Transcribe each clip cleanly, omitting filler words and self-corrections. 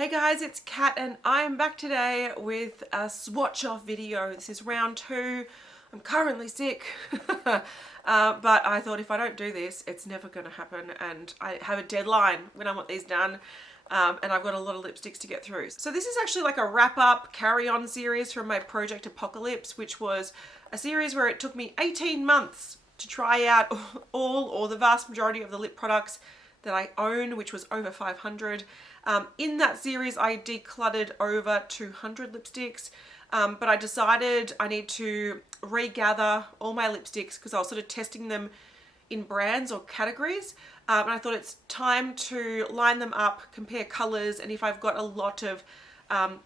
Hey guys, it's Kat and I am back today with a swatch off video. This is round 2. I'm currently sick, but I thought if I don't do this, it's never going to happen, and I have a deadline when I want these done, and I've got a lot of lipsticks to get through. So this is actually like a wrap-up carry-on series from my project Apocalypse, which was a series where it took me 18 months to try out all or the vast majority of the lip products that I own, which was over 500. In that series, I decluttered over 200 lipsticks, but I decided I need to regather all my lipsticks because I was sort of testing them in brands or categories, and I thought it's time to line them up, compare colors, and if I've got a lot of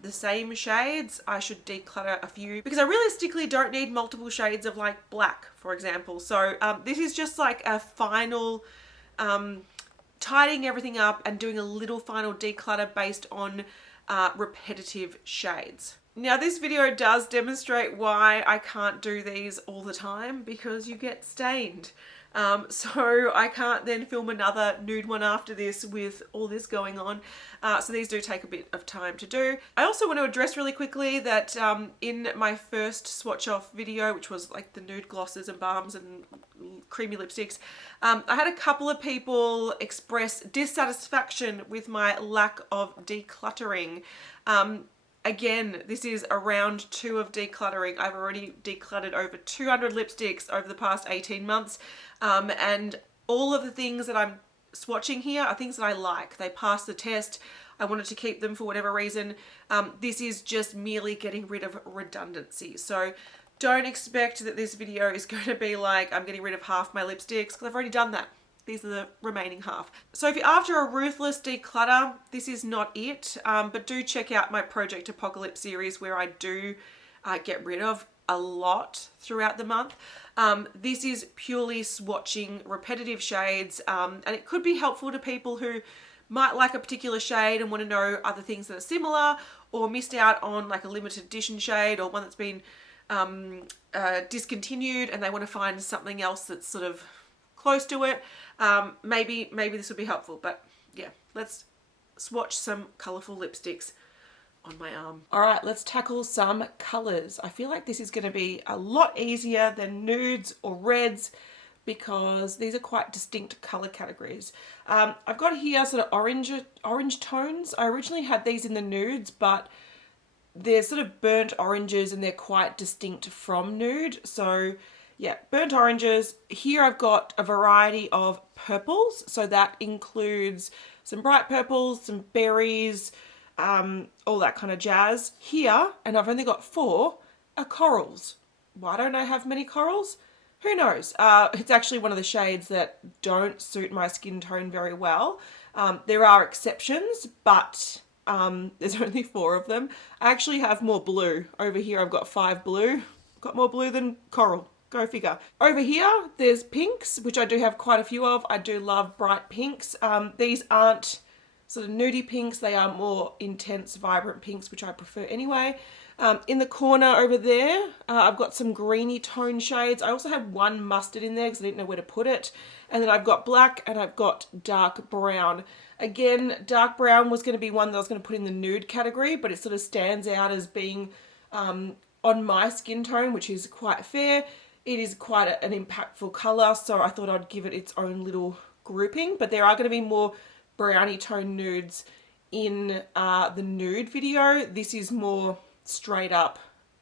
the same shades, I should declutter a few because I realistically don't need multiple shades of like black, for example. So this is just like a final tidying everything up and doing a little final declutter based on repetitive shades. Now this video does demonstrate why I can't do these all the time, because you get stained. So I can't then film another nude one after this with all this going on. So these do take a bit of time to do. I also want to address really quickly that in my first swatch off video, which was like the nude glosses and balms and creamy lipsticks, I had a couple of people express dissatisfaction with my lack of decluttering. Again, this is a round 2 of decluttering. I've already decluttered over 200 lipsticks over the past 18 months. And all of the things that I'm swatching here are things that I like. They pass the test. I wanted to keep them for whatever reason. This is just merely getting rid of redundancy. So don't expect that this video is going to be like I'm getting rid of half my lipsticks, because I've already done that. These are the remaining half. So if you're after a ruthless declutter, this is not it. But do check out my Project Apocalypse series where I do get rid of a lot throughout the month. This is purely swatching repetitive shades, and it could be helpful to people who might like a particular shade and want to know other things that are similar, or missed out on like a limited edition shade or one that's been discontinued and they want to find something else that's sort of close to it. Maybe this would be helpful, but yeah, let's swatch some colourful lipsticks on my arm. All right, let's tackle some colors. I feel like this is going to be a lot easier than nudes or reds because these are quite distinct color categories. I've got here sort of orange tones. I originally had these in the nudes, but they're sort of burnt oranges and they're quite distinct from nude. So yeah, burnt oranges. Here I've got a variety of purples. So that includes some bright purples, some berries, all that kind of jazz. Here, and I've only got 4, are corals. Why don't I have many corals? Who knows? It's actually one of the shades that don't suit my skin tone very well. There are exceptions, but there's only 4 of them. I actually have more blue. Over here I've got 5 blue. Got more blue than coral. Go figure. Over here, there's pinks, which I do have quite a few of. I do love bright pinks. These aren't sort of nudie pinks. They are more intense, vibrant pinks, which I prefer anyway. In the corner over there, I've got some greeny tone shades. I also have one mustard in there because I didn't know where to put it. And then I've got black and I've got dark brown. Again, dark brown was going to be one that I was going to put in the nude category, but it sort of stands out as being on my skin tone, which is quite fair. It is quite an impactful colour, so I thought I'd give it its own little grouping. But there are going to be more brownie tone nudes in the nude video. This is more straight up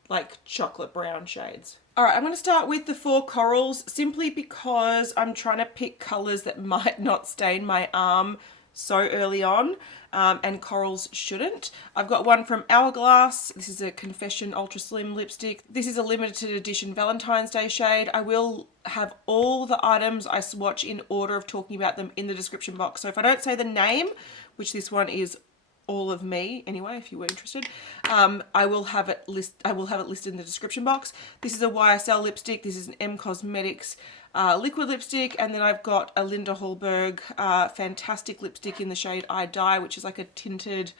like chocolate brown shades. All right, I'm going to start with the 4 corals simply because I'm trying to pick colours that might not stain my arm so early on, and corals shouldn't. I've got one from Hourglass. This is a Confession Ultra Slim lipstick. This is a limited edition Valentine's Day shade. I will have all the items I swatch in order of talking about them in the description box. So if I don't say the name, which this one is all of me anyway, if you were interested, I will have it listed in the description box. This is a YSL lipstick. This is an M Cosmetics liquid lipstick, and then I've got a Linda Hallberg Fantastic lipstick in the shade I Die, which is like a tinted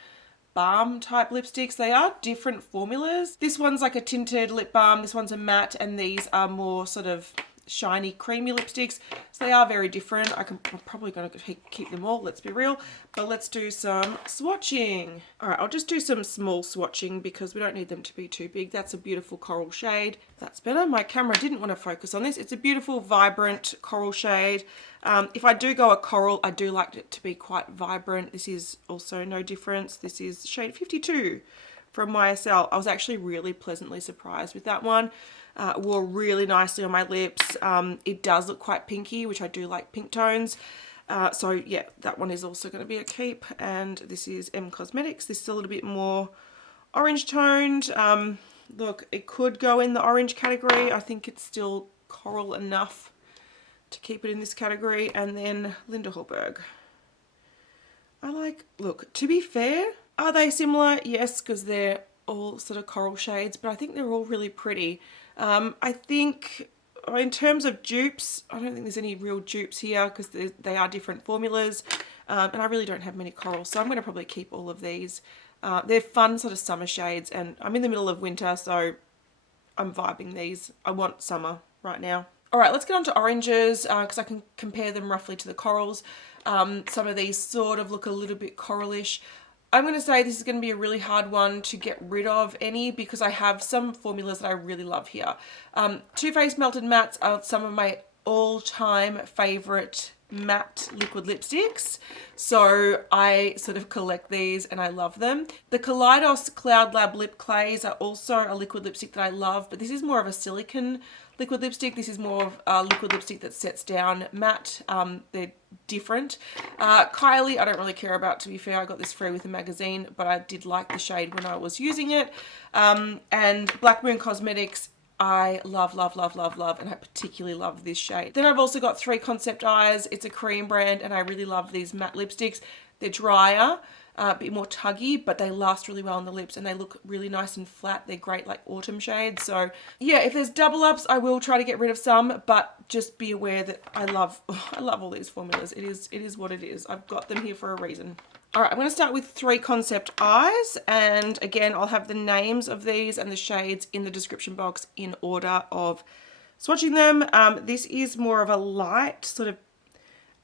balm type lipsticks. They are different formulas. This one's like a tinted lip balm, this one's a matte, and these are more sort of shiny, creamy lipsticks. So they are very different. I'm probably going to keep them all, let's be real. But let's do some swatching. All right, I'll just do some small swatching because we don't need them to be too big. That's a beautiful coral shade. That's better. My camera didn't want to focus on this. It's a beautiful, vibrant coral shade. If I do go a coral, I do like it to be quite vibrant. This is also no difference. This is shade 52 from YSL. I was actually really pleasantly surprised with that one. Wore really nicely on my lips. It does look quite pinky, which I do like pink tones. So yeah, that one is also going to be a keep. And this is Cosmetics. This is a little bit more orange toned. Look, it could go in the orange category. I think it's still coral enough to keep it in this category. And then Linda Hallberg. Look, to be fair, are they similar? Yes, because they're all sort of coral shades, but I think they're all really pretty. I think in terms of dupes, I don't think there's any real dupes here because they are different formulas, and I really don't have many corals, so I'm going to probably keep all of these. They're fun sort of summer shades, and I'm in the middle of winter, so I'm vibing these. I want summer right now. All right, let's get on to oranges because I can compare them roughly to the corals. Some of these sort of look a little bit coralish. I'm going to say this is going to be a really hard one to get rid of any because I have some formulas that I really love here. Too Faced Melted Mattes are some of my all-time favourite matte liquid lipsticks. So I sort of collect these and I love them. The Kaleidos Cloud Lab Lip Clays are also a liquid lipstick that I love, but this is more of a silicone liquid lipstick. This is more of a liquid lipstick that sets down matte. They're different. Kylie, I don't really care about, to be fair. I got this free with a magazine, but I did like the shade when I was using it. And Black Moon Cosmetics, I love, love, love, love, love, and I particularly love this shade. Then I've also got 3 Concept Eyes. It's a Korean brand, and I really love these matte lipsticks. They're drier, a bit more tuggy, but they last really well on the lips and they look really nice and flat. They're great like autumn shades. So yeah, if there's double ups, I will try to get rid of some, but just be aware that I love all these formulas. It is what it is. I've got them here for a reason. All right, I'm going to start with 3 Concept Eyes, and again, I'll have the names of these and the shades in the description box in order of swatching them. This is more of a light sort of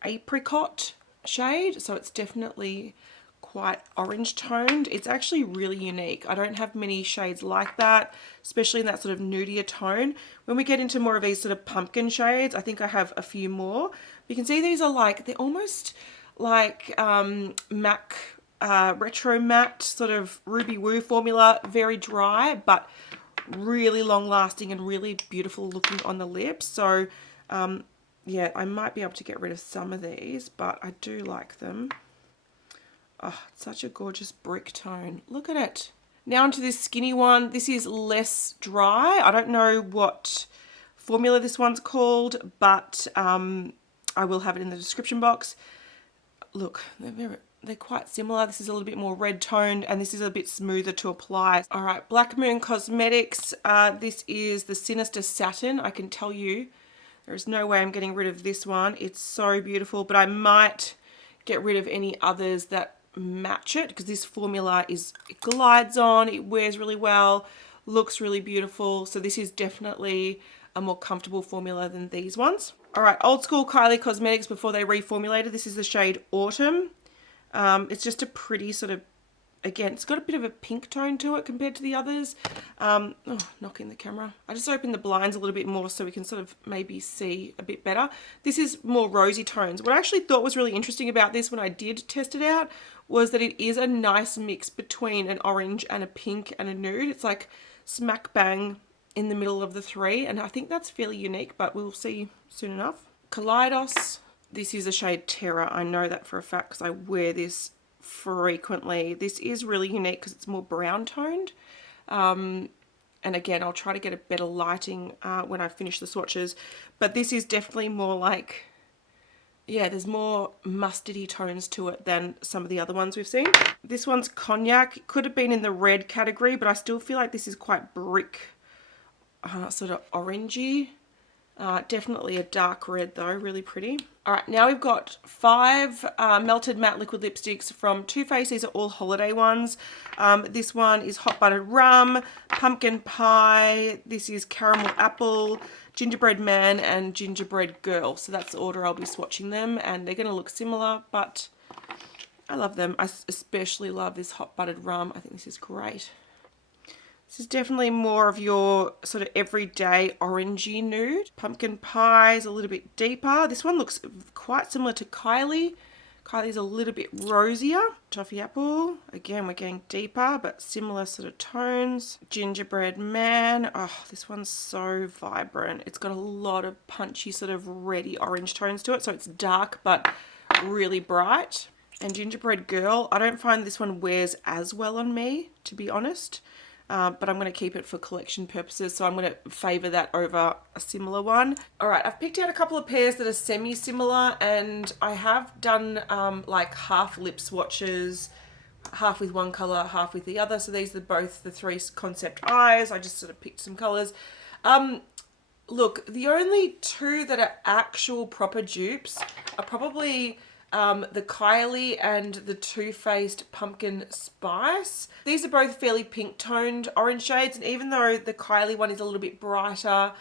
apricot shade, so it's definitely quite orange toned. It's actually really unique. I don't have many shades like that, especially in that sort of nudier tone. When we get into more of these sort of pumpkin shades, I think I have a few more. You can see these are like, they're almost like MAC retro matte sort of ruby woo formula, very dry but really long lasting and really beautiful looking on the lips. So yeah, I might be able to get rid of some of these, but I do like them. Oh, it's such a gorgeous brick tone. Look at it. Now onto this skinny one. This is less dry. I don't know what formula this one's called, but I will have it in the description box. Look, they're quite similar. This is a little bit more red toned and this is a bit smoother to apply. All right, Black Moon Cosmetics. This is the Sinister Satin. I can tell you there is no way I'm getting rid of this one. It's so beautiful, but I might get rid of any others that match it because this formula it glides on, it wears really well, looks really beautiful. So this is definitely a more comfortable formula than these ones. All right, old school Kylie Cosmetics before they reformulated. This is the shade Autumn. It's just a pretty sort of, again, it's got a bit of a pink tone to it compared to the others. Oh, knocking the camera. I just opened the blinds a little bit more so we can sort of maybe see a bit better. This is more rosy tones. What I actually thought was really interesting about this when I did test it out was that it is a nice mix between an orange and a pink and a nude. It's like smack bang in the middle of the 3, and I think that's fairly unique, but we'll see soon enough. Kaleidos. This is a shade Terra. I know that for a fact because I wear this frequently. This is really unique because it's more brown toned. And again, I'll try to get a better lighting when I finish the swatches. But this is definitely more like, yeah, there's more mustardy tones to it than some of the other ones we've seen. This one's Cognac. It could have been in the red category, but I still feel like this is quite brick, sort of orangey. Definitely a dark red though, really pretty. All right, now we've got 5 melted matte liquid lipsticks from Too Faced. These are all holiday ones. This one is Hot Buttered Rum, Pumpkin Pie. This is Caramel Apple, Gingerbread Man, and Gingerbread Girl. So that's the order I'll be swatching them, and they're going to look similar, but I love them. I especially love this Hot Buttered Rum. I think this is great. This is definitely more of your sort of everyday orangey nude. Pumpkin Pie is a little bit deeper. This one looks quite similar to Kylie. Kylie's a little bit rosier. Toffee Apple, again we're getting deeper but similar sort of tones. Gingerbread Man, oh this one's so vibrant. It's got a lot of punchy sort of reddy orange tones to it, so it's dark but really bright. And Gingerbread Girl, I don't find this one wears as well on me, to be honest. But I'm going to keep it for collection purposes, so I'm going to favour that over a similar one. Alright, I've picked out a couple of pairs that are semi-similar, and I have done like half lip swatches, half with one colour, half with the other. So these are both the 3 concept eyes. I just sort of picked some colours. Look, the only 2 that are actual proper dupes are probably the Kylie and the Too Faced Pumpkin Spice. These are both fairly pink toned orange shades, and even though the Kylie one is a little bit brighter,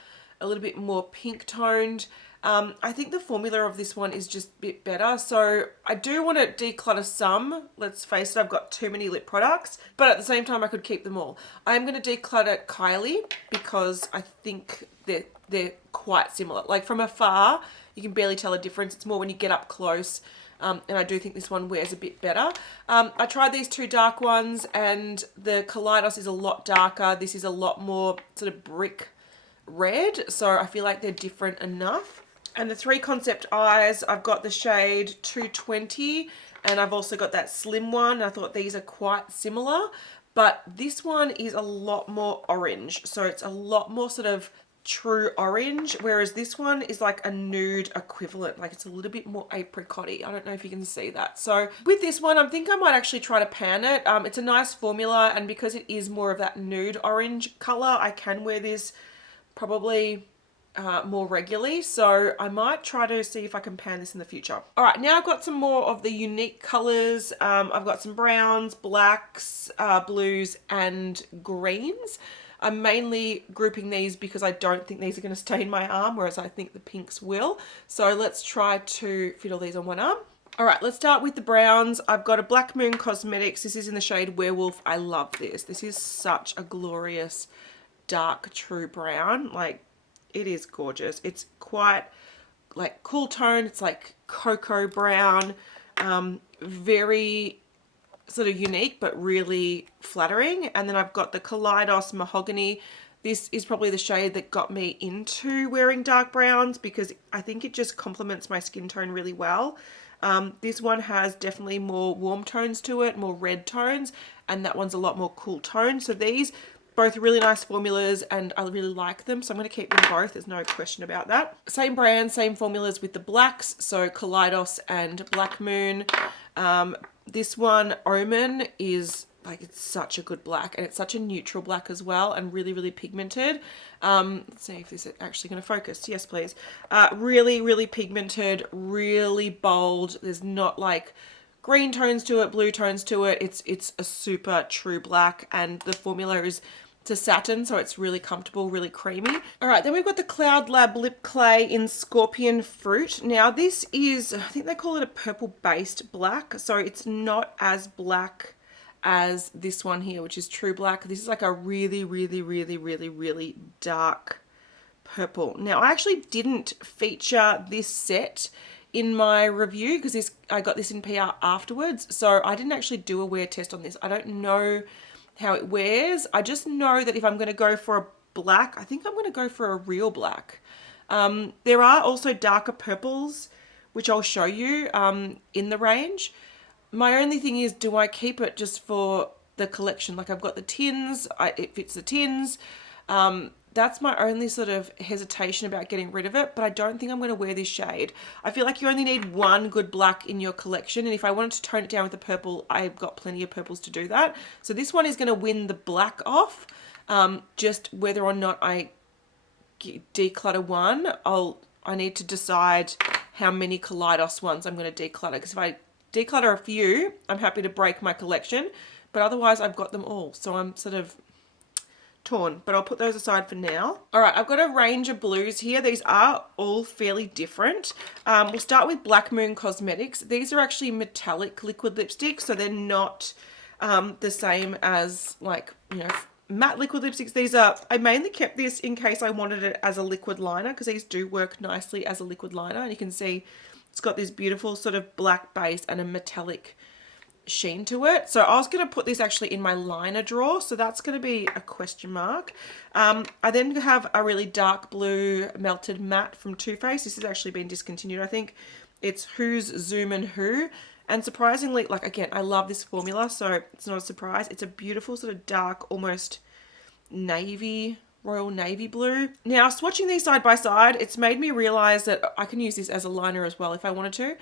a little bit more pink toned, I think the formula of this one is just a bit better. So I do want to declutter some. Let's face it, I've got too many lip products, but at the same time I could keep them all. I'm going to declutter Kylie because I think they're quite similar. Like from afar, you can barely tell a difference. It's more when you get up close. And I do think this one wears a bit better. I tried these 2 dark ones, and the Kaleidos is a lot darker. This is a lot more sort of brick red, so I feel like they're different enough. And the 3 concept eyes, I've got the shade 220, and I've also got that slim one. I thought these are quite similar, but this one is a lot more orange, so it's a lot more sort of true orange, whereas this one is like a nude equivalent, like it's a little bit more apricot-y. I don't know if you can see that. So with this one, I think I might actually try to pan it. It's a nice formula, and because it is more of that nude orange color, I can wear this probably more regularly, so I might try to see if I can pan this in the future. All right, now I've got some more of the unique colors. I've got some browns, blacks, blues, and greens. I'm mainly grouping these because I don't think these are going to stain my arm, whereas I think the pinks will. So let's try to fit all these on one arm. All right, let's start with the browns. I've got a Black Moon Cosmetics. This is in the shade Werewolf. I love this. This is such a glorious dark true brown. Like, it is gorgeous. It's quite like cool tone. It's like cocoa brown, very sort of unique but really flattering. And then I've got the Kaleidos Mahogany. This is probably the shade that got me into wearing dark browns because I think it just complements my skin tone really well. This one has definitely more warm tones to it, more red tones, and that one's a lot more cool tone. So these both really nice formulas, and I really like them, so I'm going to keep them both. There's no question about that. Same brand, same formulas with the blacks, so Kaleidos and Black Moon. This one, Omen, is like, it's such a good black, and it's such a neutral black as well, and really, really pigmented. Let's see if this is actually going to focus. Yes, please. Really, really pigmented, really bold. There's not like green tones to it, blue tones to it. It's a super true black, and the formula is to Satin, so it's really comfortable, really creamy. All right, then we've got the Cloud Lab Lip Clay in Scorpion Fruit. Now this is, I think they call it a purple based black, so it's not as black as this one here, which is true black. This is like a really, really, really, really, really dark purple. Now I actually didn't feature this set in my review because I got this in PR afterwards, so I didn't actually do a wear test on this. I don't know how it wears. I just know that if I'm going to go for a black, I think I'm going to go for a real black. There are also darker purples, which I'll show you in the range. My only thing is, do I keep it just for the collection? Like, I've got the tins, it fits the tins. That's my only sort of hesitation about getting rid of it, but I don't think I'm going to wear this shade. I feel like you only need one good black in your collection, and if I wanted to tone it down with the purple, I've got plenty of purples to do that. So this one is going to win the black off. Just whether or not I declutter one, I'll I need to decide how many Kaleidos ones I'm going to declutter, because if I declutter a few, I'm happy to break my collection, but otherwise I've got them all, so I'm sort of torn, but I'll put those aside for now. All right, I've got a range of blues here. These are all fairly different. We'll start with Black Moon Cosmetics. These are actually metallic liquid lipsticks, so they're not the same as, like, you know, matte liquid lipsticks. These are, I mainly kept this in case I wanted it as a liquid liner, because these do work nicely as a liquid liner, and you can see it's got this beautiful sort of black base and a metallic sheen to it. So I was going to put this actually in my liner drawer, so that's going to be a question mark. I then have a really dark blue melted matte from Too Faced. This has actually been discontinued, I think. It's Who's Zoom and Who, and surprisingly, like, again, I love this formula, so it's not a surprise. It's a beautiful sort of dark, almost navy, royal navy blue. Now, swatching these side by side, it's made me realize that I can use this as a liner as well if I wanted to.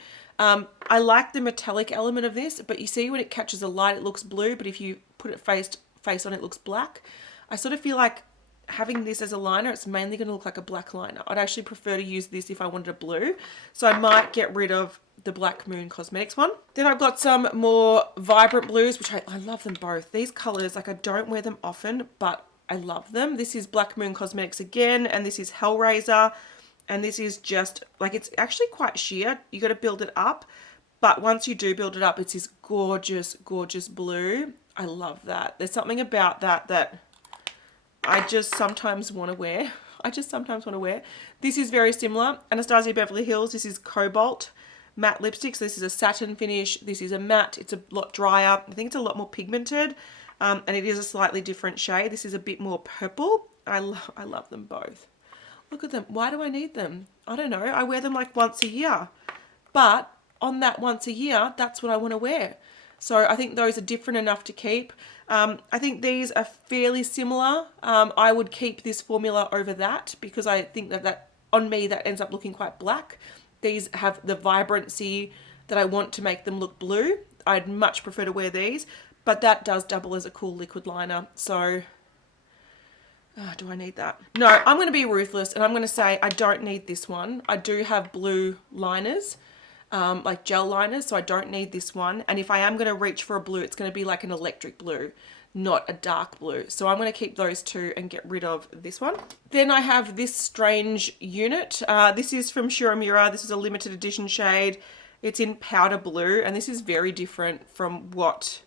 I like the metallic element of this, but you see when it catches a light, it looks blue, but if you put it face on, it looks black. I sort of feel like having this as a liner, it's mainly going to look like a black liner. I'd actually prefer to use this if I wanted a blue, so I might get rid of the Black Moon Cosmetics one. Then I've got some more vibrant blues, which I love them both. These colors, like, I don't wear them often, but I love them. This is Black Moon Cosmetics again, and this is Hellraiser. And this is just, like, it's actually quite sheer. You got to build it up. But once you do build it up, it's this gorgeous, gorgeous blue. I love that. There's something about that that I just sometimes want to wear. This is very similar. Anastasia Beverly Hills. This is Cobalt matte lipstick. So this is a satin finish. This is a matte. It's a lot drier. I think it's a lot more pigmented. And it is a slightly different shade. This is a bit more purple. I love them both. Look at them. Why do I need them? I don't know. I wear them like once a year. But on that once a year, that's what I want to wear. So I think those are different enough to keep. I think these are fairly similar. I would keep this formula over that, because I think that on me, that ends up looking quite black. These have the vibrancy that I want to make them look blue. I'd much prefer to wear these, but that does double as a cool liquid liner. So do I need that? No, I'm going to be ruthless, and I'm going to say I don't need this one. I do have blue liners, like gel liners, so I don't need this one. And if I am going to reach for a blue, it's going to be like an electric blue, not a dark blue. So I'm going to keep those two and get rid of this one. Then I have this strange unit. This is from Shiramura. This is a limited edition shade. It's in powder blue, and this is very different from what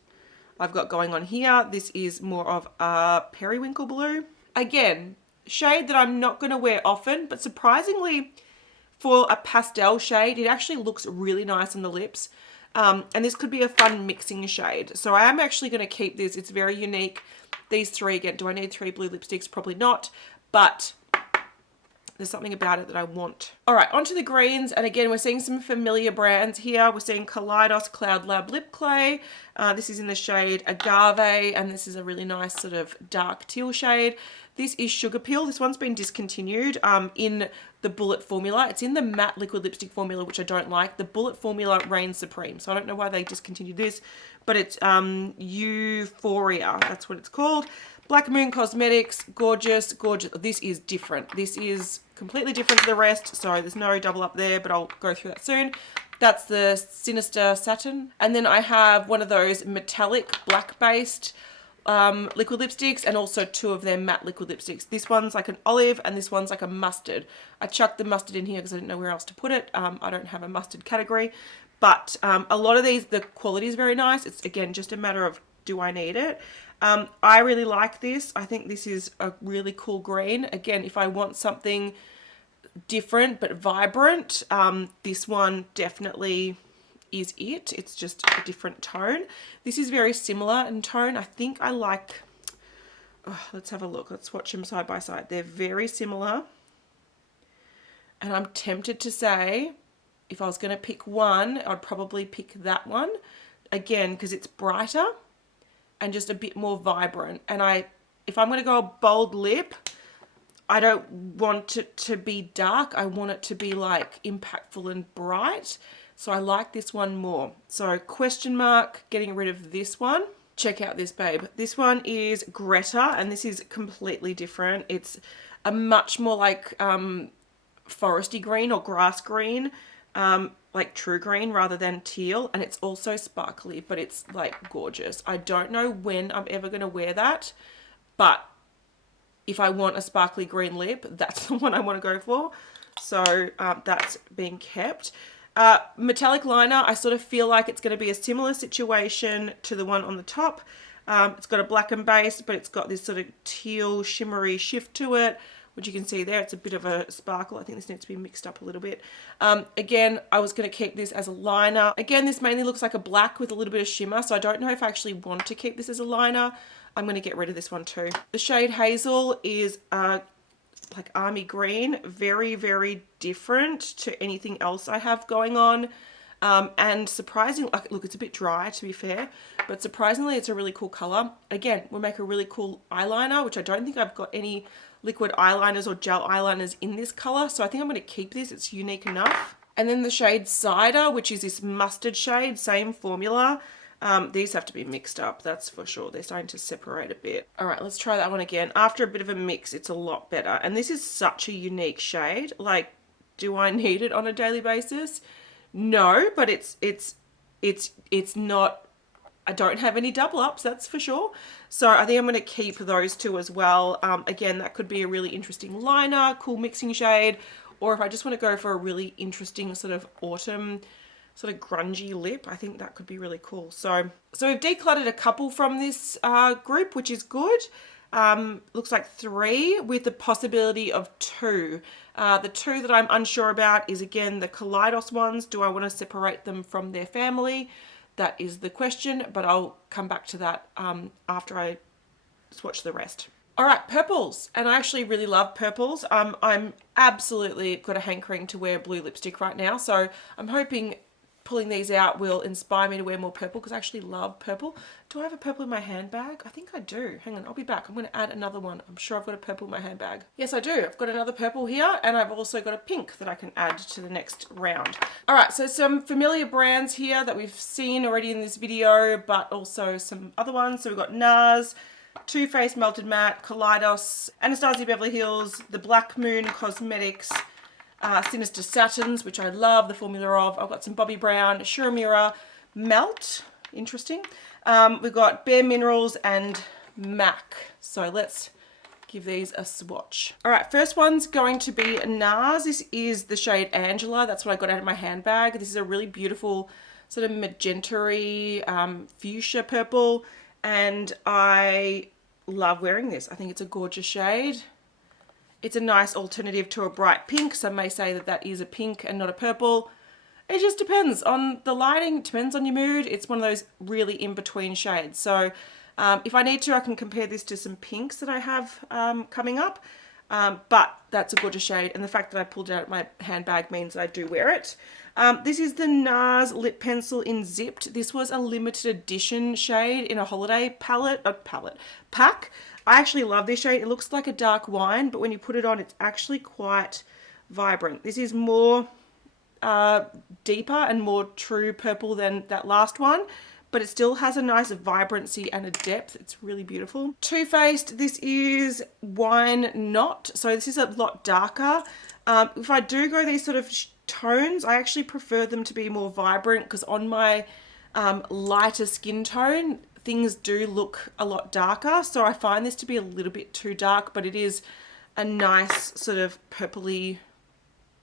I've got going on here. This is more of a periwinkle blue. Again, shade that I'm not going to wear often, but surprisingly for a pastel shade, it actually looks really nice on the lips. And this could be a fun mixing shade. So I am actually going to keep this. It's very unique. These three, again, do I need 3 blue lipsticks? Probably not, but there's something about it that I want. All right, onto the greens. And again, we're seeing some familiar brands here. We're seeing Kaleidos Cloud Lab Lip Clay. This is in the shade Agave, and this is a really nice sort of dark teal shade. This is Sugar Peel. This one's been discontinued in the Bullet formula. It's in the matte liquid lipstick formula, which I don't like. The Bullet formula reigns supreme, so I don't know why they discontinued this, but it's Euphoria. That's what it's called. Black Moon Cosmetics, gorgeous, gorgeous. This is different. This is completely different to the rest. Sorry, there's no double up there, but I'll go through that soon. That's the Sinister Satin. And then I have one of those metallic black-based liquid lipsticks, and also 2 of their matte liquid lipsticks. This one's like an olive, and this one's like a mustard. I chucked the mustard in here because I didn't know where else to put it. I don't have a mustard category, but a lot of these, the quality is very nice. It's, again, just a matter of, do I need it? I really like this. I think this is a really cool green. Again, if I want something different but vibrant, this one definitely is it. It's just a different tone. This is very similar in tone. I think I like, let's have a look. Let's watch them side by side. They're very similar. And I'm tempted to say, if I was going to pick one, I'd probably pick that one. Again, because it's brighter and just a bit more vibrant. And if I'm going to go a bold lip, I don't want it to be dark. I want it to be like impactful and bright. So I like this one more. So question mark, getting rid of this one. Check out this, babe. This one is Greta, and this is completely different. It's a much more like foresty green or grass green, like true green rather than teal, and it's also sparkly, but it's like gorgeous. I don't know when I'm ever going to wear that, but if I want a sparkly green lip, that's the one I want to go for. So that's being kept. Metallic liner, I sort of feel like it's going to be a similar situation to the one on the top. It's got a blackened base, but it's got this sort of teal shimmery shift to it, which you can see there. It's a bit of a sparkle. I think this needs to be mixed up a little bit. Again, I was going to keep this as a liner. Again, this mainly looks like a black with a little bit of shimmer, so I don't know if I actually want to keep this as a liner. I'm going to get rid of this one too. The shade Hazel is like army green, very, very different to anything else I have going on. And surprisingly, look, it's a bit dry to be fair, but surprisingly it's a really cool color. Again, we'll make a really cool eyeliner, which I don't think I've got any liquid eyeliners or gel eyeliners in this color, so I think I'm going to keep this. It's unique enough. And then the shade Cider, which is this mustard shade, same formula. These have to be mixed up, that's for sure. They're starting to separate a bit. All right, let's try that one again. After a bit of a mix, it's a lot better. And this is such a unique shade. Like, do I need it on a daily basis? No, but it's not, I don't have any double ups, that's for sure. So I think I'm going to keep those two as well. Again, that could be a really interesting liner, cool mixing shade, or if I just want to go for a really interesting sort of autumn, sort of grungy lip, I think that could be really cool. So we've decluttered a couple from this group, which is good. Looks like 3 with the possibility of 2. The 2 that I'm unsure about is, again, the Kaleidos ones. Do I want to separate them from their family? That is the question, but I'll come back to that after I swatch the rest. All right, purples, and I actually really love purples. I'm absolutely got a hankering to wear blue lipstick right now, so I'm hoping pulling these out will inspire me to wear more purple, because I actually love purple. Do I have a purple in my handbag? I think I do. Hang on, I'll be back. I'm going to add another one. I'm sure I've got a purple in my handbag. Yes, I do. I've got another purple here, and I've also got a pink that I can add to the next round. All right, so some familiar brands here that we've seen already in this video, but also some other ones. So we've got NARS, Too Faced Melted Matte, Kaleidos, Anastasia Beverly Hills, the Black Moon Cosmetics, Sinister Satins, which I love the formula of. I've got some Bobbi Brown, Shiramura, Melt, interesting. We've got Bare Minerals and MAC. So let's give these a swatch. All right, first one's going to be NARS. This is the shade Angela. That's what I got out of my handbag. This is a really beautiful sort of magenta-y, fuchsia purple, and I love wearing this. I think it's a gorgeous shade. It's a nice alternative to a bright pink. Some may say that that is a pink and not a purple. It just depends on the lighting, depends on your mood. It's one of those really in-between shades. So if I need to, I can compare this to some pinks that I have coming up. But that's a gorgeous shade, and the fact that I pulled it out of my handbag means that I do wear it. This is the NARS Lip Pencil in Zipped. This was a limited edition shade in a holiday pack. I actually love this shade. It looks like a dark wine, but when you put it on, it's actually quite vibrant. This is more deeper and more true purple than that last one, but it still has a nice vibrancy and a depth. It's really beautiful. Too Faced, this is Wine Knot. So this is a lot darker. If I do go these sort of tones, I actually prefer them to be more vibrant, because on my lighter skin tone, things do look a lot darker. So I find this to be a little bit too dark, but it is a nice sort of purpley,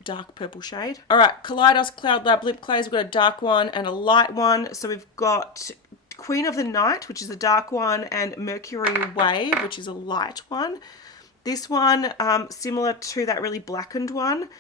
dark purple shade. All right, Kaleidos Cloud Lab Lip Clays. We've got a dark one and a light one. So we've got Queen of the Night, which is a dark one, and Mercury Wave, which is a light one. This one, similar to that really blackened one.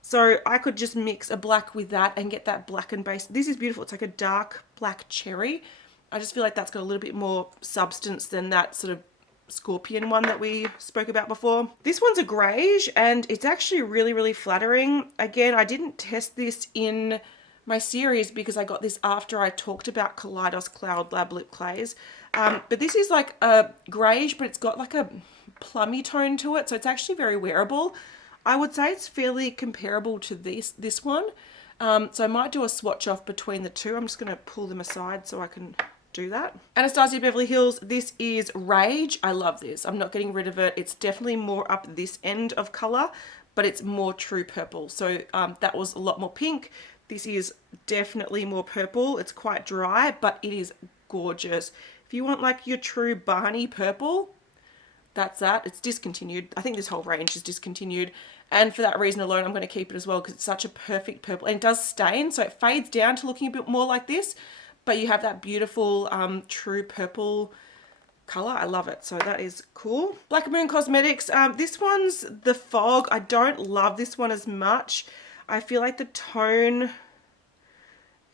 So I could just mix a black with that and get that blackened base. This is beautiful. It's like a dark black cherry. I just feel like that's got a little bit more substance than that sort of scorpion one that we spoke about before. This one's a greige, and it's actually really, really flattering. Again, I didn't test this in my series because I got this after I talked about Kaleidos Cloud Lab Lip Clays. But this is like a greige, but it's got like a plummy tone to it, so it's actually very wearable. I would say it's fairly comparable to this one. So I might do a swatch off between the two. I'm just going to pull them aside so I can do that. Anastasia Beverly Hills, this is Rage. I love this. I'm not getting rid of it. It's definitely more up this end of color, but it's more true purple. So that was a lot more pink. This is definitely more purple. It's quite dry, but it is gorgeous. If you want like your true Barney purple, that's that. It's discontinued. I think this whole range is discontinued. And for that reason alone, I'm going to keep it as well because it's such a perfect purple. And it does stain, so it fades down to looking a bit more like this. But you have that beautiful true purple color. I love it. So that is cool. Black Moon Cosmetics. This one's the Fog. I don't love this one as much. I feel like the tone,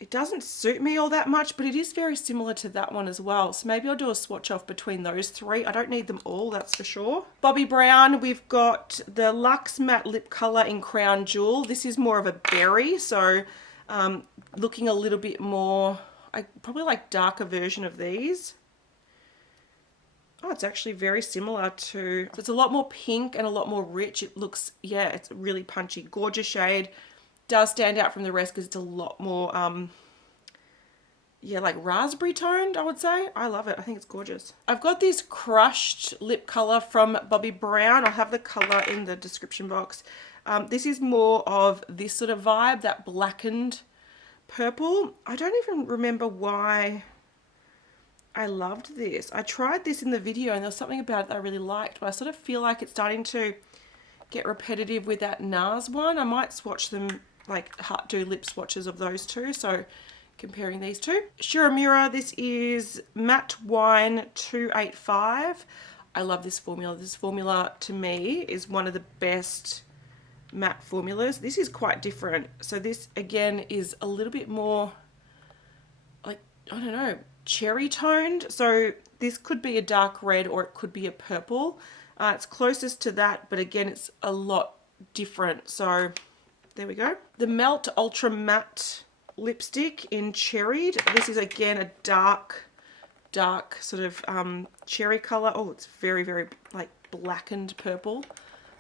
it doesn't suit me all that much, but it is very similar to that one as well. So maybe I'll do a swatch off between those three. I don't need them all, that's for sure. Bobbi Brown, we've got the Luxe Matte Lip Color in Crown Jewel. This is more of a berry, so looking a little bit more, I probably like darker version of these. Oh, it's actually very similar to, so it's a lot more pink and a lot more rich. It looks, yeah, it's really punchy, gorgeous shade. Does stand out from the rest because it's a lot more, yeah, like raspberry toned, I would say. I love it. I think it's gorgeous. I've got this crushed lip color from Bobbi Brown. I'll have the color in the description box. This is more of this sort of vibe, that blackened purple. I don't even remember why I loved this. I tried this in the video and there was something about it that I really liked, but I sort of feel like it's starting to get repetitive with that NARS one. I might swatch them, like do lip swatches of those two, so comparing these two. Shiramura, this is Matte Wine 285. I love this formula. This formula to me is one of the best matte formulas. This is quite different. So this again is a little bit more like, I don't know, cherry toned. So this could be a dark red or it could be a purple. It's closest to that, but again, it's a lot different. So there we go. The Melt Ultra Matte Lipstick in Cherried. This is again a dark sort of cherry color. Oh, it's very, very like blackened purple.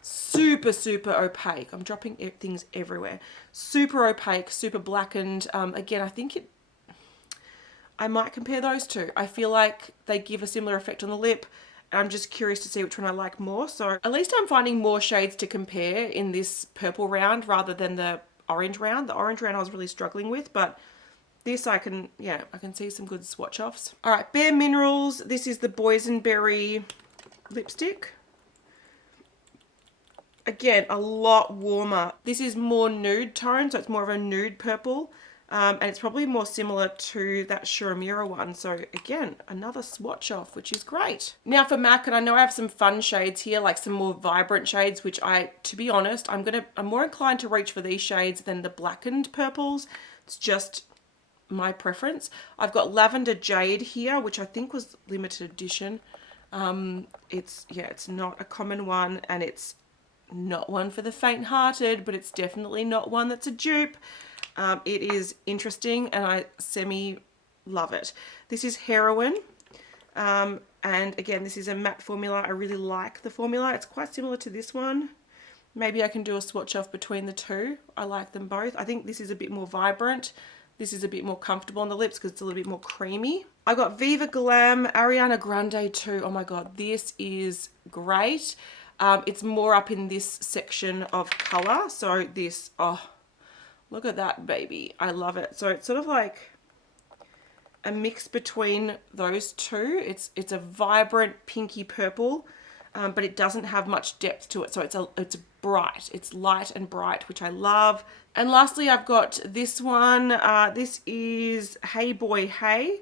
Super, super opaque. I'm dropping things everywhere. Super opaque, super blackened. Again, I think I might compare those two. I feel like they give a similar effect on the lip. I'm just curious to see which one I like more. So at least I'm finding more shades to compare in this purple round rather than the orange round. The orange round I was really struggling with, but this I can see some good swatch offs. All right, Bare Minerals. This is the Boysenberry lipstick. Again, a lot warmer. This is more nude tone, so it's more of a nude purple. And it's probably more similar to that Shiramura one. So again, another swatch off, which is great. Now for MAC, and I know I have some fun shades here, like some more vibrant shades, which to be honest, I'm more inclined to reach for these shades than the blackened purples. It's just my preference. I've got Lavender Jade here, which I think was limited edition. It's not a common one, and it's not one for the faint-hearted, but it's definitely not one that's a dupe. It is interesting and I semi-love it. This is Heroin. And again, this is a matte formula. I really like the formula. It's quite similar to this one. Maybe I can do a swatch off between the two. I like them both. I think this is a bit more vibrant. This is a bit more comfortable on the lips because it's a little bit more creamy. I got Viva Glam Ariana Grande too. Oh my God, this is great. It's more up in this section of color. So this, oh, look at that, baby. I love it. So it's sort of like a mix between those two. It's a vibrant pinky purple, but it doesn't have much depth to it. So it's bright. It's light and bright, which I love. And lastly, I've got this one. This is Hey Boy Hey.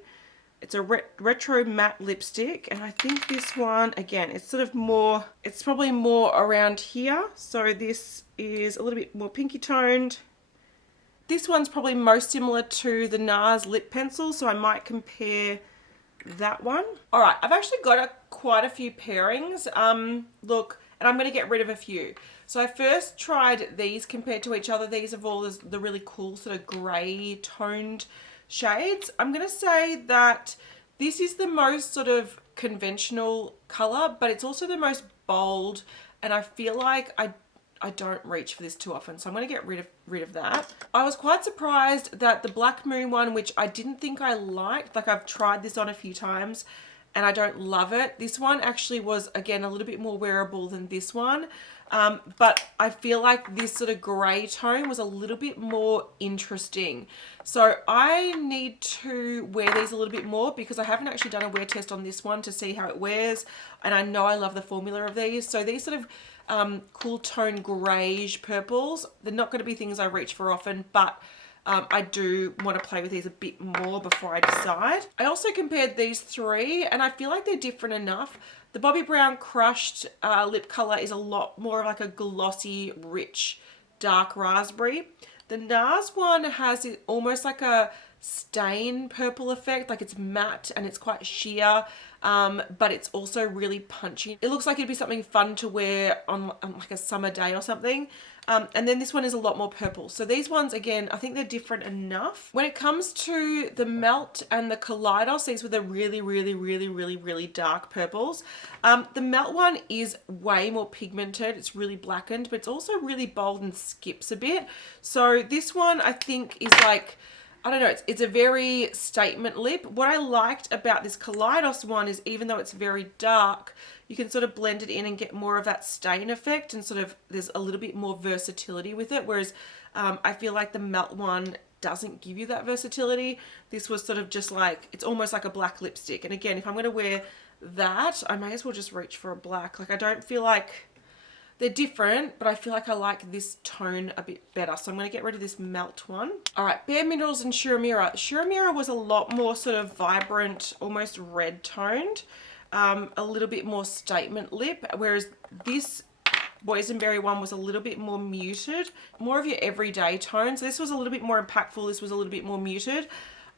It's a retro matte lipstick, and I think this one, again, it's sort of more, it's probably more around here. So this is a little bit more pinky toned. This one's probably most similar to the NARS lip pencil, so I might compare that one. All right, I've actually got quite a few pairings. Look, and I'm going to get rid of a few. So I first tried these compared to each other. These are all the really cool sort of grey toned shades. I'm going to say that this is the most sort of conventional color, but it's also the most bold, and I feel like I don't reach for this too often, so I'm going to get rid of that. I was quite surprised that the Black Moon one, which I didn't think I liked, like I've tried this on a few times, and I don't love it. This one actually was, again, a little bit more wearable than this one. But I feel like this sort of grey tone was a little bit more interesting. So I need to wear these a little bit more because I haven't actually done a wear test on this one to see how it wears. And I know I love the formula of these. So these sort of cool tone greyish purples, they're not going to be things I reach for often, but I do want to play with these a bit more before I decide. I also compared these three and I feel like they're different enough. The Bobbi Brown Crushed lip colour is a lot more like a glossy, rich, dark raspberry. The NARS one has almost like a stain purple effect, like it's matte and it's quite sheer, but it's also really punchy. It looks like it'd be something fun to wear on like a summer day or something. And then this one is a lot more purple. So these ones, again, I think they're different enough. When it comes to the Melt and the Kaleidos, these were the really dark purples. The Melt one is way more pigmented. It's really blackened, but it's also really bold and skips a bit. So this one I think is like, I don't know, it's a very statement lip. What I liked about this Kaleidos one is even though it's very dark, you can sort of blend it in and get more of that stain effect and sort of there's a little bit more versatility with it. Whereas I feel like the Melt one doesn't give you that versatility. This was sort of just like, it's almost like a black lipstick. And again, if I'm going to wear that, I may as well just reach for a black. Like I don't feel like they're different, but I feel like I like this tone a bit better. So I'm going to get rid of this Melt one. All right, Bare Minerals and Shuramira. Shuramira was a lot more sort of vibrant, almost red toned, a little bit more statement lip, whereas this Boysenberry one was a little bit more muted, more of your everyday tones. This was a little bit more impactful. This was a little bit more muted.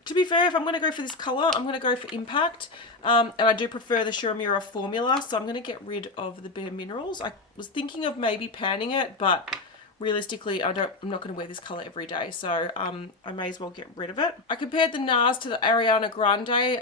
To be fair, if I'm going to go for this colour, I'm going to go for impact. And I do prefer the Shuramira formula, so I'm going to get rid of the Bare Minerals. I was thinking of maybe panning it, but realistically, I'm not going to wear this colour every day, so I may as well get rid of it. I compared the NARS to the Ariana Grande.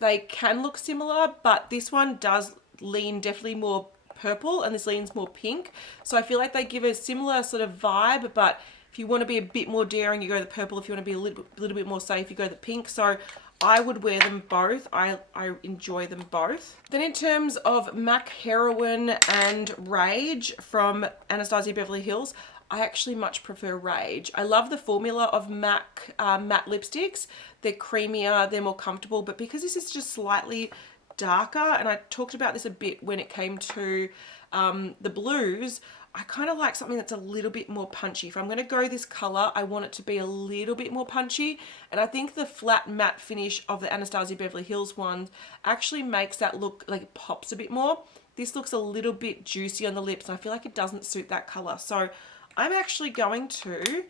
They can look similar, but this one does lean definitely more purple and this leans more pink. So I feel like they give a similar sort of vibe, but if you want to be a bit more daring, you go the purple. If you want to be a little bit more safe, you go the pink. So I would wear them both. I enjoy them both. Then in terms of MAC Heroine and Rage from Anastasia Beverly Hills, I actually much prefer Rage. I love the formula of MAC matte lipsticks. They're creamier, they're more comfortable, but because this is just slightly darker, and I talked about this a bit when it came to the blues, I kind of like something that's a little bit more punchy. If I'm going to go this colour, I want it to be a little bit more punchy. And I think the flat matte finish of the Anastasia Beverly Hills one actually makes that look like it pops a bit more. This looks a little bit juicy on the lips, and I feel like it doesn't suit that colour. So I'm actually going to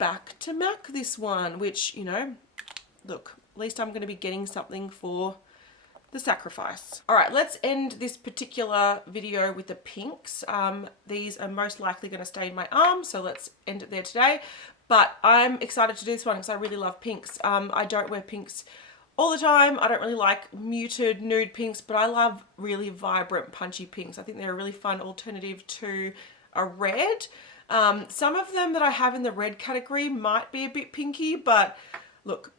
back to MAC this one, which, you know, look, at least I'm going to be getting something for the sacrifice. All right, let's end this particular video with the pinks. These are most likely going to stay in my arm, so let's end it there today. But I'm excited to do this one because I really love pinks. I don't wear pinks all the time. I don't really like muted nude pinks, but I love really vibrant punchy pinks. I think they're a really fun alternative to a red. Some of them that I have in the red category might be a bit pinky, but look,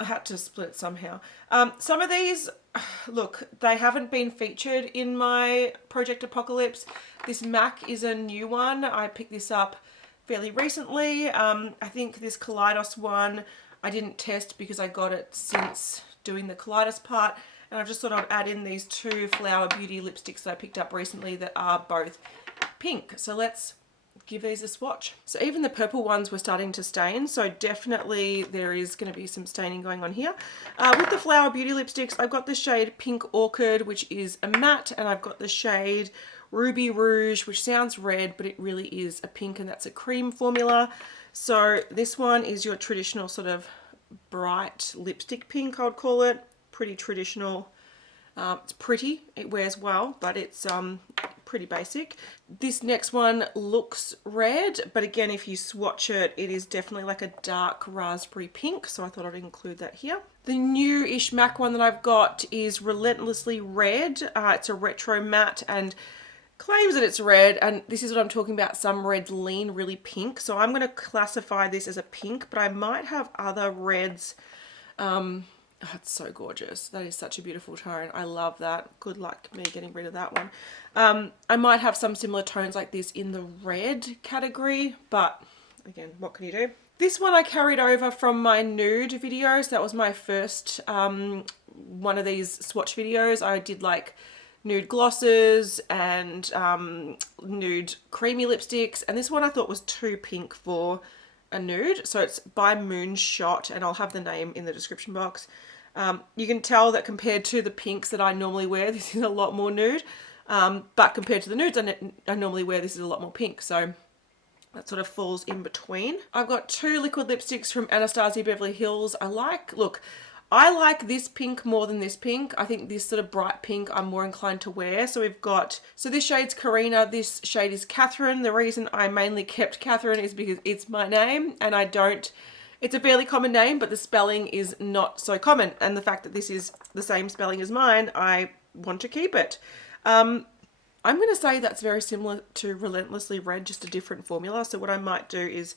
I had to split it somehow. Some of these, look, they haven't been featured in my Project Apocalypse. This MAC is a new one. I picked this up fairly recently. I think this Kaleidos one I didn't test because I got it since doing the Kaleidos part. And I just thought I'd add in these two Flower Beauty lipsticks that I picked up recently that are both pink. So let's give these a swatch. So even the purple ones were starting to stain, so definitely there is going to be some staining going on here. With the Flower Beauty lipsticks, I've got the shade Pink Orchid, which is a matte, and I've got the shade Ruby Rouge, which sounds red, but it really is a pink, and that's a cream formula. So this one is your traditional sort of bright lipstick pink, I would call it. Pretty traditional. It's pretty, it wears well, but it's pretty basic. This next one looks red, but again, if you swatch it, it is definitely like a dark raspberry pink, so I thought I'd include that here. The new-ish MAC one that I've got is Relentlessly Red. It's a retro matte and claims that it's red, and this is what I'm talking about. Some reds lean really pink, so I'm going to classify this as a pink, but I might have other reds Oh, it's so gorgeous. That is such a beautiful tone. I love that. Good luck me getting rid of that one. I might have some similar tones like this in the red category, but again, what can you do? This one I carried over from my nude videos. That was my first one of these swatch videos. I did like nude glosses and nude creamy lipsticks, and this one I thought was too pink for a nude. So it's by Moonshot, and I'll have the name in the description box. You can tell that compared to the pinks that I normally wear, this is a lot more nude, but compared to the nudes I normally wear, this is a lot more pink. So that sort of falls in between. I've got two liquid lipsticks from Anastasia Beverly Hills. I like this pink more than this pink. I think this sort of bright pink I'm more inclined to wear. So this shade's Karina, this shade is Catherine. The reason I mainly kept Catherine is because it's my name, and it's a fairly common name, but the spelling is not so common. And the fact that this is the same spelling as mine, I want to keep it. I'm going to say that's very similar to Relentlessly Red, just a different formula. So what I might do is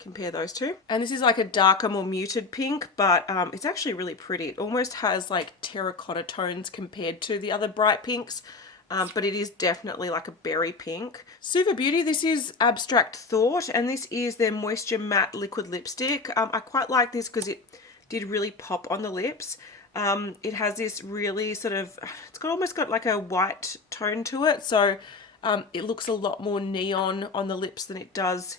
compare those two. And this is like a darker, more muted pink, but it's actually really pretty. It almost has like terracotta tones compared to the other bright pinks, but it is definitely like a berry pink. Suva Beauty, this is Abstract Thought, and this is their Moisture Matte Liquid Lipstick. I quite like this because it did really pop on the lips. It has this really sort of, almost got like a white tone to it, so it looks a lot more neon on the lips than it does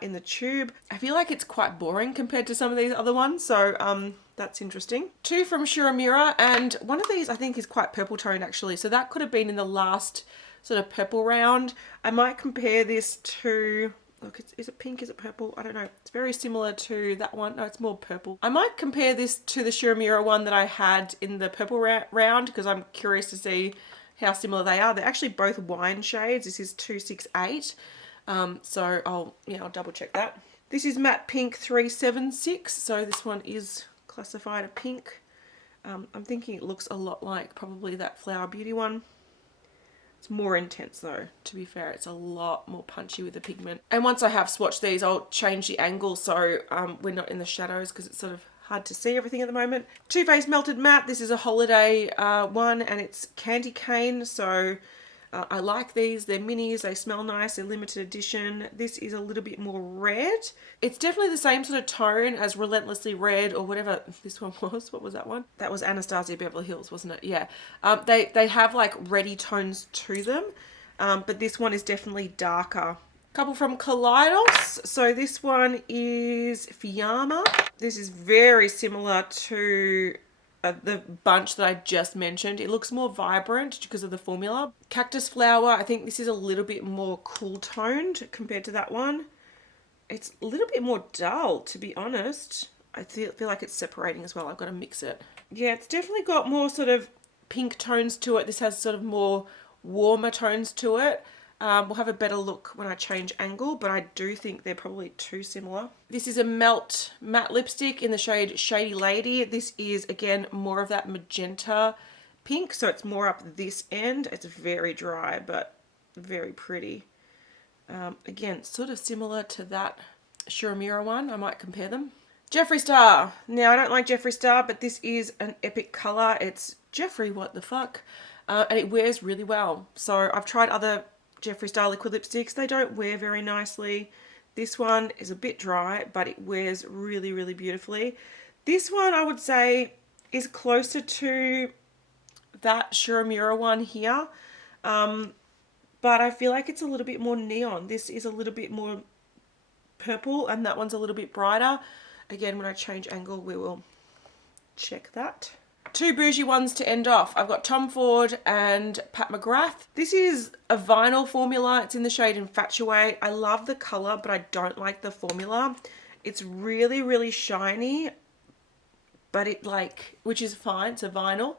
in the tube. I feel like it's quite boring compared to some of these other ones, so that's interesting. Two from Shiramura, and one of these I think is quite purple toned actually, so that could have been in the last sort of purple round. I might compare this to, look, is it pink, is it purple? I don't know. It's very similar to that one. No, it's more purple. I might compare this to the Shiramura one that I had in the purple round because I'm curious to see how similar they are. They're actually both wine shades. This is 268. So I'll double check that. This is Matte Pink 376. So this one is classified a pink. I'm thinking it looks a lot like probably that Flower Beauty one. It's more intense though, to be fair. It's a lot more punchy with the pigment. And once I have swatched these, I'll change the angle so we're not in the shadows because it's sort of hard to see everything at the moment. Too Faced Melted Matte. This is a holiday one, and it's candy cane. So I like these. They're minis. They smell nice. They're limited edition. This is a little bit more red. It's definitely the same sort of tone as Relentlessly Red or whatever this one was. What was that one? That was Anastasia Beverly Hills, wasn't it? Yeah. They have like reddy tones to them, but this one is definitely darker. Couple from Kaleidos. So this one is Fiamma. This is very similar to the bunch that I just mentioned. It looks more vibrant because of the formula. Cactus Flower, I think this is a little bit more cool toned compared to that one. It's a little bit more dull, to be honest. I feel like it's separating as well. I've got to mix it. Yeah, it's definitely got more sort of pink tones to it. This has sort of more warmer tones to it. We'll have a better look when I change angle, but I do think they're probably too similar. This is a Melt Matte Lipstick in the shade Shady Lady. This is, again, more of that magenta pink, so it's more up this end. It's very dry, but very pretty. Again, sort of similar to that Shiramura one. I might compare them. Jeffree Star. Now, I don't like Jeffree Star, but this is an epic colour. It's Jeffree, what the fuck? And it wears really well. So I've tried other Jeffree Star liquid lipsticks. They don't wear very nicely. This one is a bit dry, but it wears really, really beautifully. This one, I would say, is closer to that Shiramura one here. But I feel like it's a little bit more neon. This is a little bit more purple, and that one's a little bit brighter. Again, when I change angle, we will check that. Two bougie ones to end off. I've got Tom Ford and Pat McGrath. This is a vinyl formula. It's in the shade Infatuate. I love the color, but I don't like the formula. It's really, really shiny, but which is fine. It's a vinyl,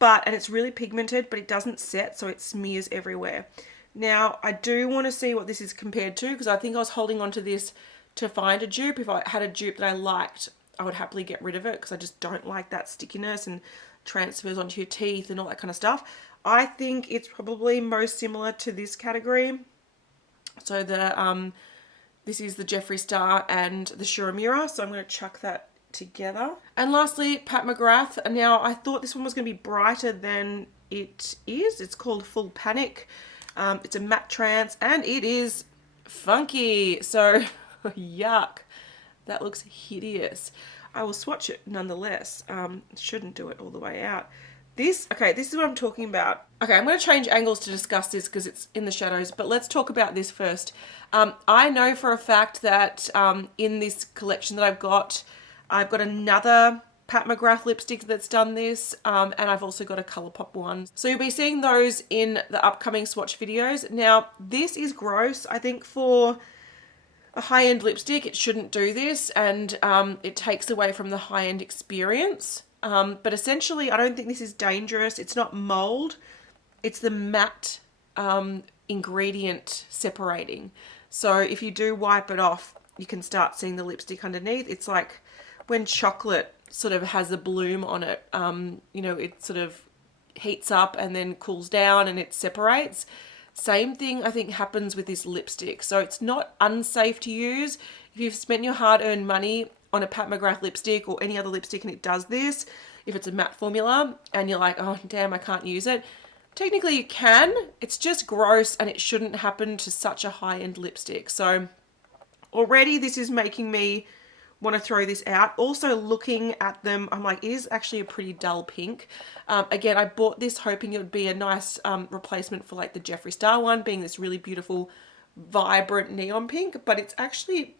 and it's really pigmented, but it doesn't set, so it smears everywhere. Now, I do want to see what this is compared to, because I think I was holding on to this to find a dupe. If I had a dupe that I liked, I would happily get rid of it because I just don't like that stickiness and transfers onto your teeth and all that kind of stuff. I think it's probably most similar to this category. So this is the Jeffree Star and the Shiramura. So I'm going to chuck that together. And lastly, Pat McGrath. Now, I thought this one was going to be brighter than it is. It's called Full Panic. It's a matte trance, and it is funky. So, yuck. That looks hideous. I will swatch it nonetheless. Shouldn't do it all the way out. This is what I'm talking about. Okay, I'm going to change angles to discuss this because it's in the shadows, but let's talk about this first. I know for a fact that in this collection that I've got another Pat McGrath lipstick that's done this, and I've also got a Colourpop one. So you'll be seeing those in the upcoming swatch videos. Now, this is gross. I think for a high-end lipstick, it shouldn't do this, and it takes away from the high-end experience. But essentially, I don't think this is dangerous. It's not mold. It's the matte ingredient separating. So if you do wipe it off, you can start seeing the lipstick underneath. It's like when chocolate sort of has a bloom on it. You know, it sort of heats up and then cools down and it separates. Same thing, I think, happens with this lipstick. So it's not unsafe to use. If you've spent your hard-earned money on a Pat McGrath lipstick or any other lipstick and it does this, if it's a matte formula and you're like, oh damn, I can't use it, technically you can. It's just gross and it shouldn't happen to such a high-end lipstick. So already this is making me want to throw this out. Also looking at them, I'm like, it is actually a pretty dull pink. Again, I bought this hoping it would be a nice replacement for like the Jeffree Star one, being this really beautiful, vibrant neon pink, but it's actually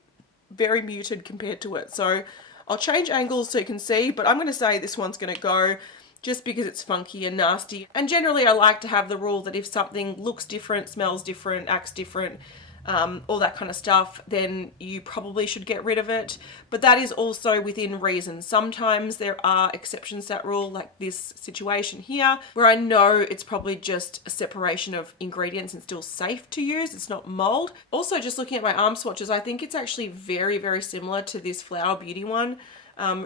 very muted compared to it. So I'll change angles so you can see, but I'm going to say this one's going to go just because it's funky and nasty. And generally I like to have the rule that if something looks different, smells different, acts different, all that kind of stuff, then you probably should get rid of it. But that is also within reason. Sometimes there are exceptions to that rule, like this situation here, where I know it's probably just a separation of ingredients and still safe to use. It's not mold. Also, just looking at my arm swatches, I think it's actually very, very similar to this Flower Beauty one,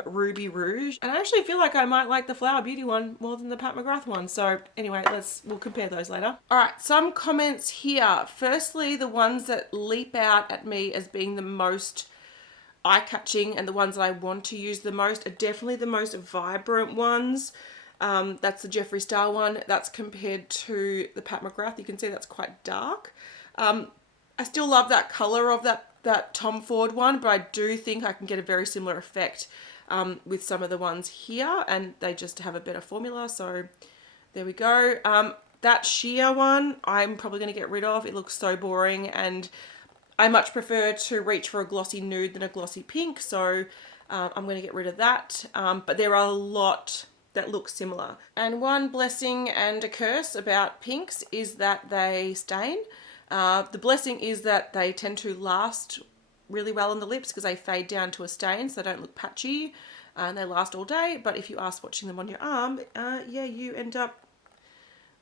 Ruby Rouge. And I actually feel like I might like the Flower Beauty one more than the Pat McGrath one. So anyway, we'll compare those later. All right, some comments here. Firstly, the ones that leap out at me as being the most eye-catching and the ones that I want to use the most are definitely the most vibrant ones. That's the Jeffree Star one. That's compared to the Pat McGrath. You can see that's quite dark. I still love that color of that Tom Ford one, but I do think I can get a very similar effect with some of the ones here, and they just have a better formula. So there we go. That sheer one I'm probably going to get rid of. It looks so boring, and I much prefer to reach for a glossy nude than a glossy pink, so I'm going to get rid of that. But there are a lot that look similar. And one blessing and a curse about pinks is that they stain. The blessing is that they tend to last really well on the lips because they fade down to a stain, so they don't look patchy, and they last all day. But if you are swatching them on your arm, yeah, you end up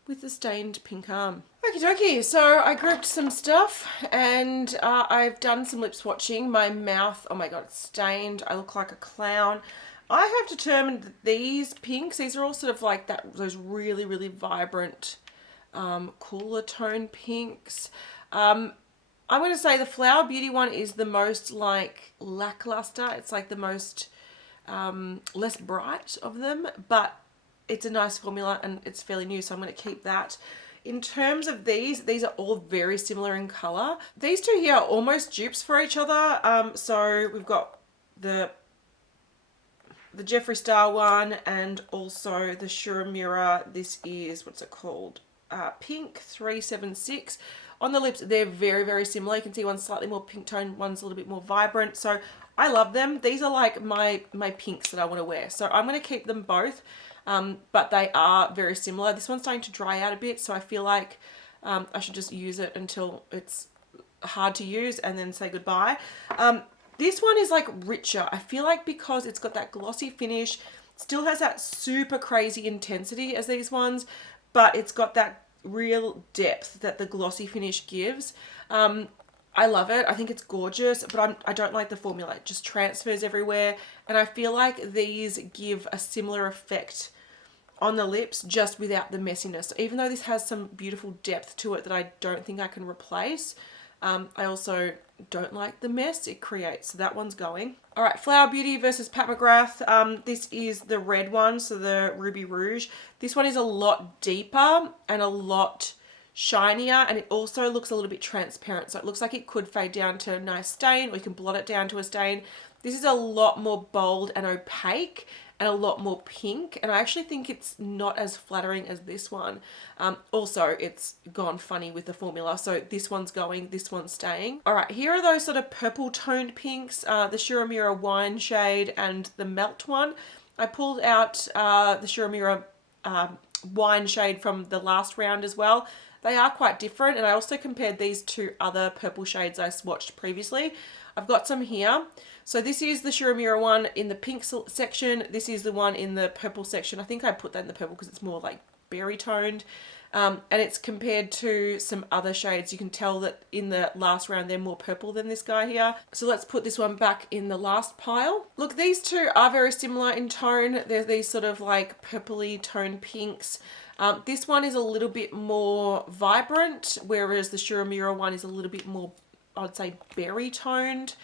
with a stained pink arm. Okie dokie, so I grouped some stuff, and I've done some lip swatching. My mouth, oh my god, it's stained. I look like a clown. I have determined that these pinks, these are all sort of like those really, really vibrant cooler tone pinks. I'm going to say the Flower Beauty one is the most like lackluster. It's like the most less bright of them, but it's a nice formula and it's fairly new, so I'm going to keep that. In terms of these are all very similar in color. These two here are almost dupes for each other. So we've got the Jeffree Star one and also the Shiramura. This is, what's it called? Pink 376. On the lips, they're very, very similar. You can see one's slightly more pink tone, one's a little bit more vibrant. So I love them. These are like my pinks that I want to wear. So I'm going to keep them both, but they are very similar. This one's starting to dry out a bit, so I feel like I should just use it until it's hard to use and then say goodbye. This one is like richer. I feel like because it's got that glossy finish, still has that super crazy intensity as these ones, but it's got that real depth that the glossy finish gives. I love it. I think it's gorgeous, but I don't like the formula. It just transfers everywhere, and I feel like these give a similar effect on the lips just without the messiness. So even though this has some beautiful depth to it that I don't think I can replace, I also don't like the mess it creates. So that one's going. All right, Flower Beauty versus Pat McGrath. This is the red one, so the Ruby Rouge. This one is a lot deeper and a lot shinier, and it also looks a little bit transparent. So it looks like it could fade down to a nice stain, or you can blot it down to a stain. This is a lot more bold and opaque and a lot more pink, and I actually think it's not as flattering as this one. Also, it's gone funny with the formula, so this one's going, this one's staying. All right, here are those sort of purple toned pinks, the Shiramura Wine shade and the Melt one. I pulled out the Shiramura Wine shade from the last round as well. They are quite different, and I also compared these to other purple shades I swatched previously. I've got some here. So this is the Shiramura one in the pink section. This is the one in the purple section. I think I put that in the purple because it's more like berry toned. And it's compared to some other shades. You can tell that in the last round they're more purple than this guy here. So let's put this one back in the last pile. Look, these two are very similar in tone. They're these sort of like purpley toned pinks. This one is a little bit more vibrant, whereas the Shiramura one is a little bit more, I'd say, berry toned.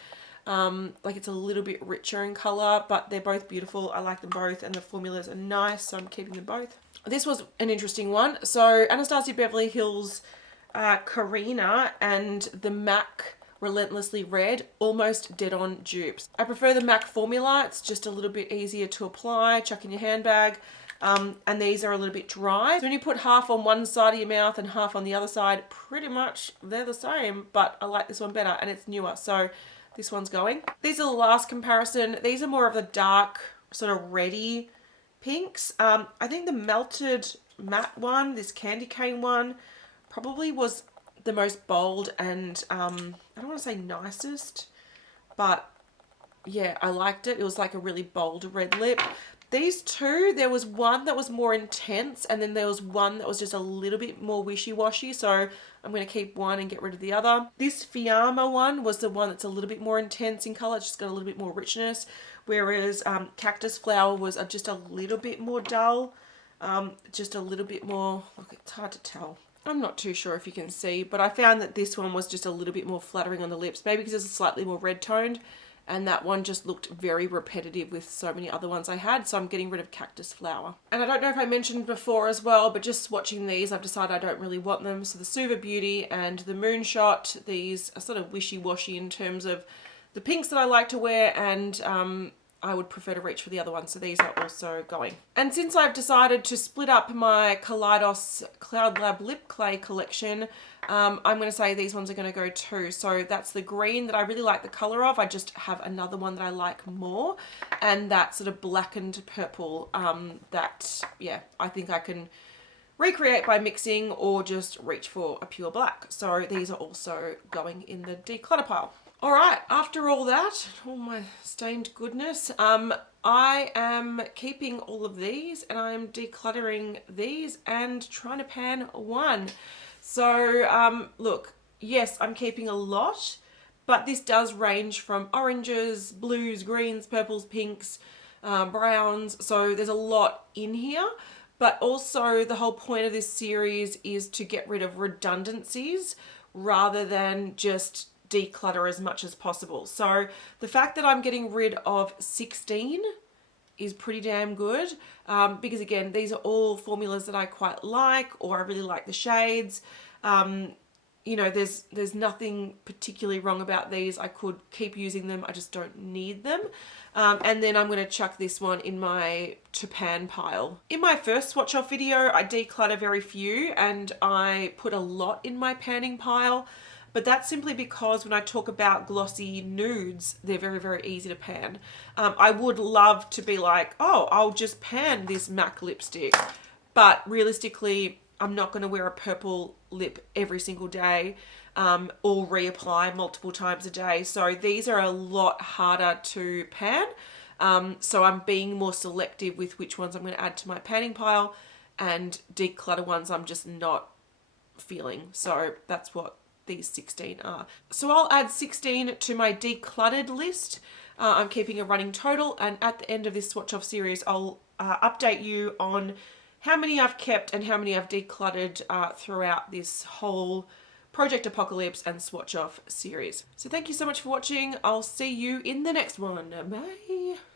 Like it's a little bit richer in color, but they're both beautiful. I like them both, and the formulas are nice, so I'm keeping them both. This was an interesting one. So Anastasia Beverly Hills Karina and the MAC Relentlessly Red, almost dead on dupes. I prefer the MAC formula. It's just a little bit easier to apply, chuck in your handbag. And these are a little bit dry. So when you put half on one side of your mouth and half on the other side, pretty much they're the same, but I like this one better and it's newer. So this one's going. These are the last comparison. These are more of the dark, sort of reddy pinks. I think the Melted Matte one, this Candy Cane one, probably was the most bold and I don't want to say nicest, but yeah, I liked it. It was like a really bold red lip. These two, there was one that was more intense, and then there was one that was just a little bit more wishy-washy, so I'm going to keep one and get rid of the other. This Fiamma one was the one that's a little bit more intense in colour. It's just got a little bit more richness, whereas Cactus Flower was just a little bit more dull, just a little bit more, look, it's hard to tell. I'm not too sure if you can see, but I found that this one was just a little bit more flattering on the lips, maybe because it's slightly more red toned. And that one just looked very repetitive with so many other ones I had. So I'm getting rid of Cactus Flower. And I don't know if I mentioned before as well, but just swatching these, I've decided I don't really want them. So the Suva Beauty and the Moonshot, these are sort of wishy-washy in terms of the pinks that I like to wear, and I would prefer to reach for the other one. So these are also going. And since I've decided to split up my Kaleidos Cloud Lab Lip Clay collection, I'm going to say these ones are going to go too. So that's the green that I really like the colour of. I just have another one that I like more. And that sort of blackened purple that, yeah, I think I can recreate by mixing or just reach for a pure black. So these are also going in the declutter pile. All right, after all that, all my stained goodness, I am keeping all of these and I'm decluttering these and trying to pan one. So look, yes, I'm keeping a lot, but this does range from oranges, blues, greens, purples, pinks, browns. So there's a lot in here, but also the whole point of this series is to get rid of redundancies rather than just declutter as much as possible. So the fact that I'm getting rid of 16 is pretty damn good, because again, these are all formulas that I quite like, or I really like the shades. You know, there's nothing particularly wrong about these. I could keep using them, I just don't need them. And then I'm going to chuck this one in my to pan pile. In my first swatch off video, I declutter very few and I put a lot in my panning pile. But that's simply because when I talk about glossy nudes, they're very, very easy to pan. I would love to be like, oh, I'll just pan this MAC lipstick. But realistically, I'm not going to wear a purple lip every single day or reapply multiple times a day. So these are a lot harder to pan. So I'm being more selective with which ones I'm going to add to my panning pile, and declutter ones I'm just not feeling. So that's what these 16 are. So I'll add 16 to my decluttered list. I'm keeping a running total, and at the end of this swatch off series, I'll update you on how many I've kept and how many I've decluttered throughout this whole Project Apocalypse and Swatch Off series. So thank you so much for watching. I'll see you in the next one. Bye.